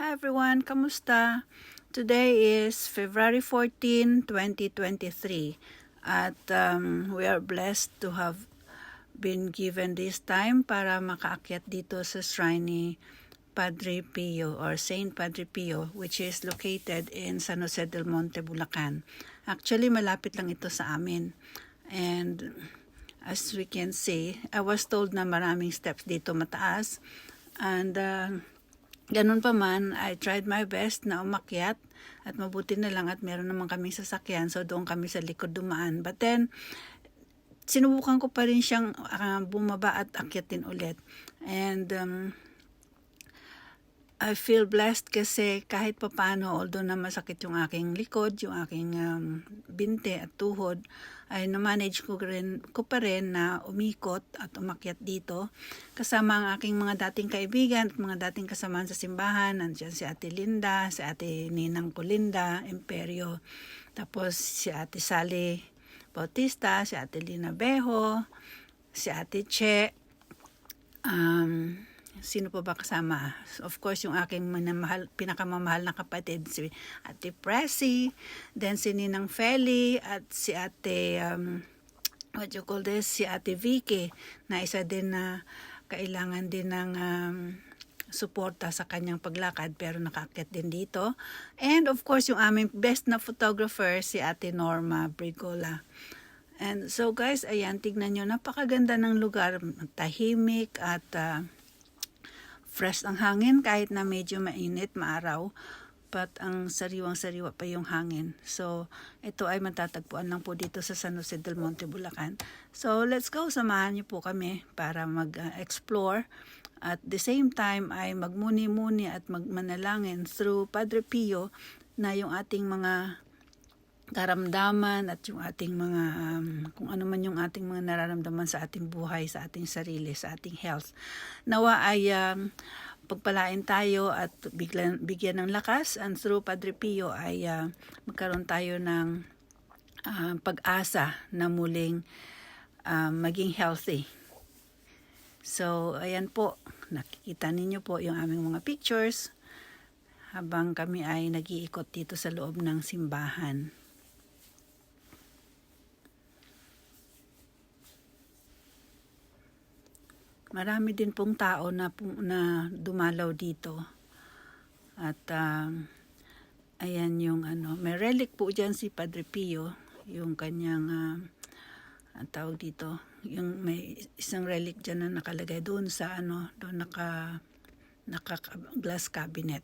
Hi everyone, kamusta? Today is February 14, 2023 at we are blessed to have been given this time para makaakyat dito sa shrine ni Padre Pio or Saint Padre Pio, which is located in San Jose del Monte, Bulacan. Actually, malapit lang ito sa amin. And as we can see, I was told na maraming steps dito mataas. And ganun pa man, I tried my best na umakyat at mabuti na lang at meron naman kaming sasakyan, so doon kami sa likod dumaan. But then, sinubukan ko pa rin siyang bumaba at akyatin ulit. And I feel blessed kasi kahit papano, although na masakit yung aking likod, yung aking binte at tuhod, ay na-manage ko pa rin na umikot at umakyat dito. Kasama ang aking mga dating kaibigan at mga dating kasamahan sa simbahan. Nandiyan si Ate Linda, si Ate Ninang Colinda, Imperio. Tapos si Ate Sally Bautista, si Ate Lina Bejo, si Ate Che, sino pa ba kasama? Of course, yung aking pinakamamahal na kapatid, si Ate Pressy, then si Ninang Feli, at si Ate, si Ate Vicky, na isa din na kailangan din ng suporta sa kanyang paglakad, pero nakaakyat din dito. And of course, yung aming best na photographer, si Ate Norma Brigola. And so guys, ayan, tignan nyo, napakaganda ng lugar, tahimik at fresh ang hangin kahit na medyo mainit, maaraw, but ang sariwang-sariwa pa yung hangin. So, ito ay matatagpuan lang po dito sa San Jose del Monte, Bulacan. So, let's go. Samahan niyo po kami para mag-explore. At the same time ay magmuni-muni at magmanalangin through Padre Pio na yung ating mga karamdaman at yung ating mga kung ano man yung ating mga nararamdaman sa ating buhay, sa ating sarili, sa ating health. Nawa ay pagpalain tayo at bigyan ng lakas, and through Padre Pio ay magkaroon tayo ng pag-asa na muling maging healthy. So, ayan po, nakikita ninyo po yung aming mga pictures habang kami ay nag-iikot dito sa loob ng simbahan. Marami din pong tao na dumalaw dito. At ayan yung may relic po dyan si Padre Pio, yung kanyang tawag dito, yung may isang relic dyan na nakalagay doon sa doon naka glass cabinet.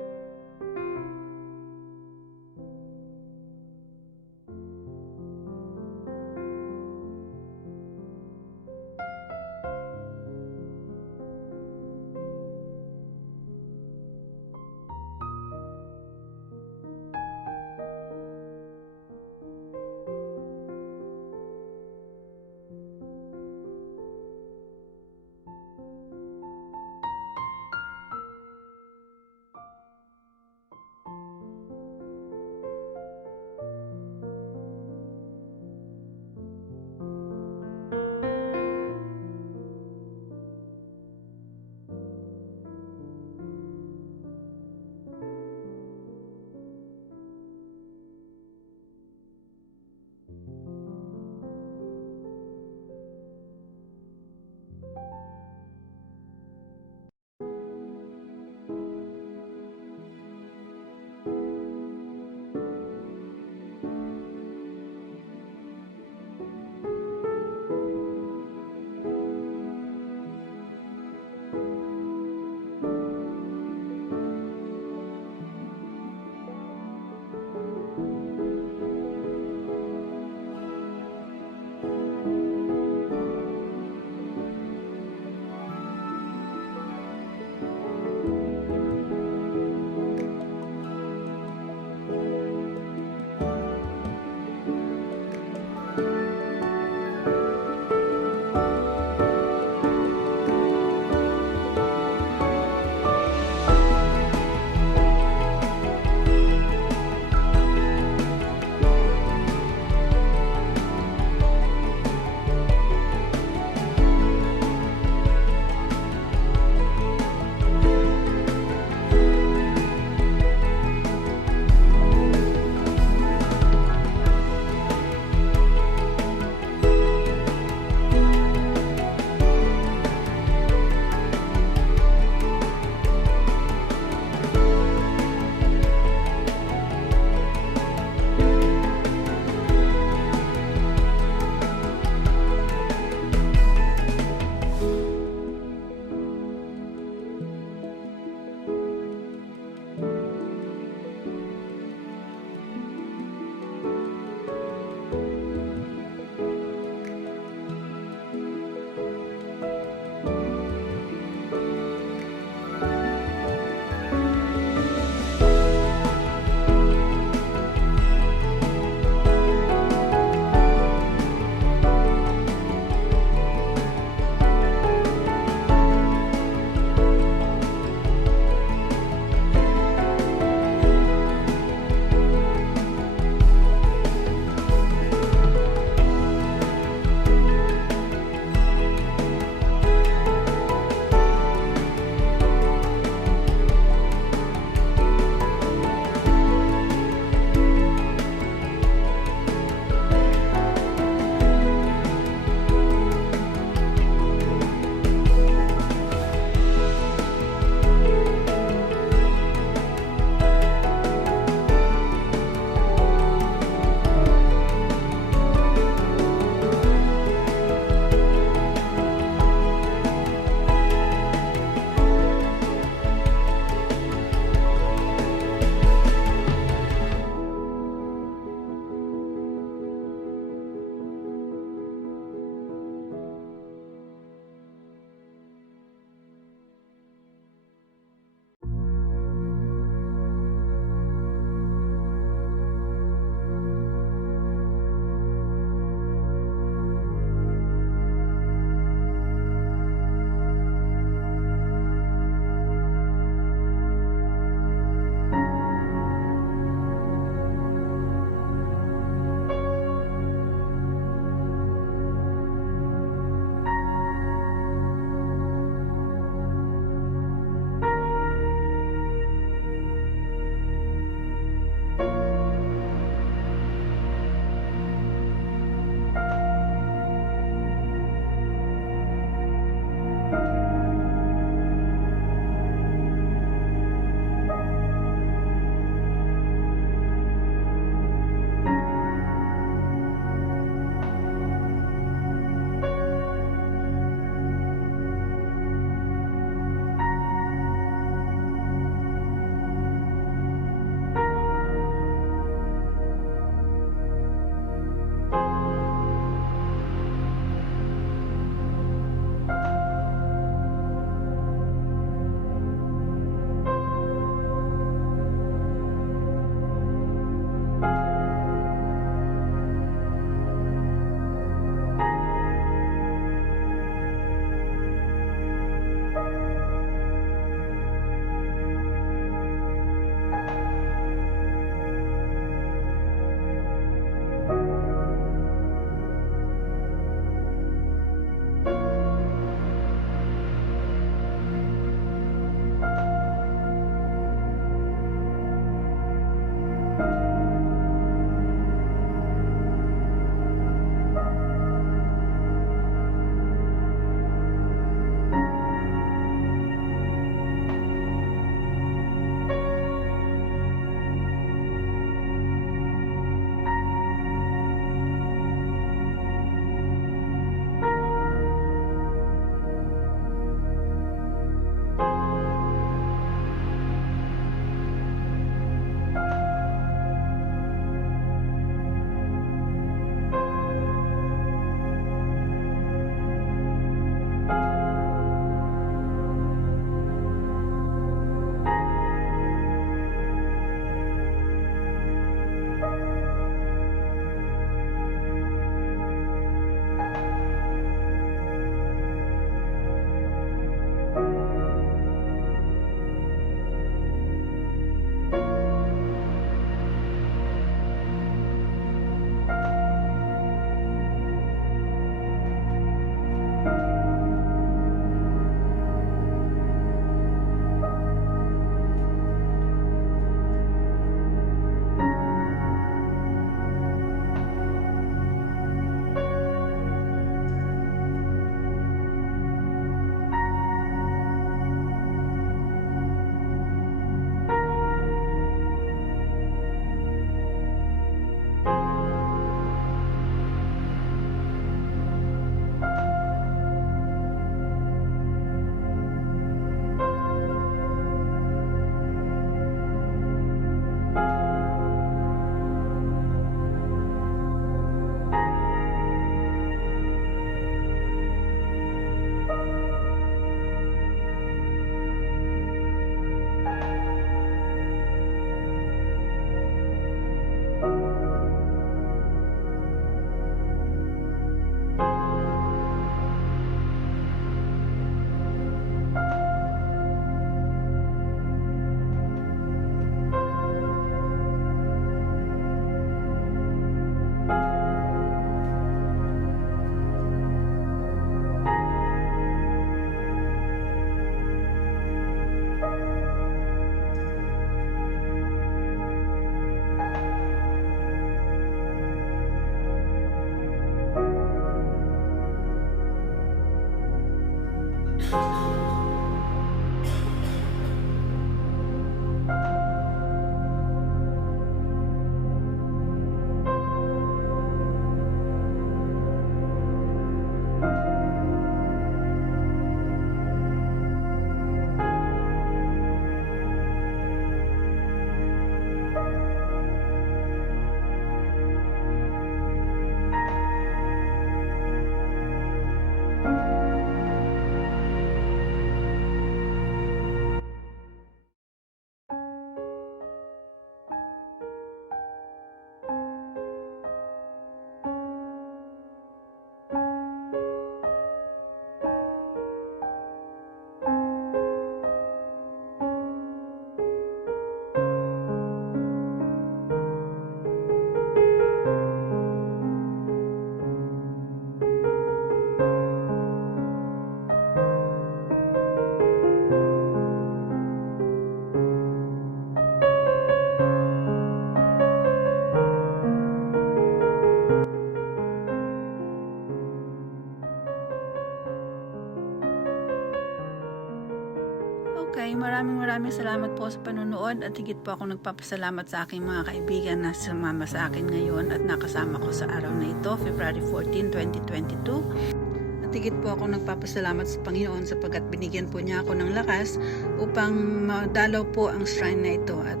Okay, maraming salamat po sa panonood at higit po ako nagpapasalamat sa aking mga kaibigan na sumama sa akin ngayon at nakasama ko sa araw na ito, February 14, 2022. At higit po ako nagpapasalamat sa Panginoon sapagkat binigyan po niya ako ng lakas upang madalaw po ang shrine na ito at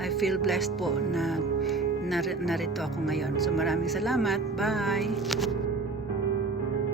I feel blessed po na narito ako ngayon. So maraming salamat. Bye!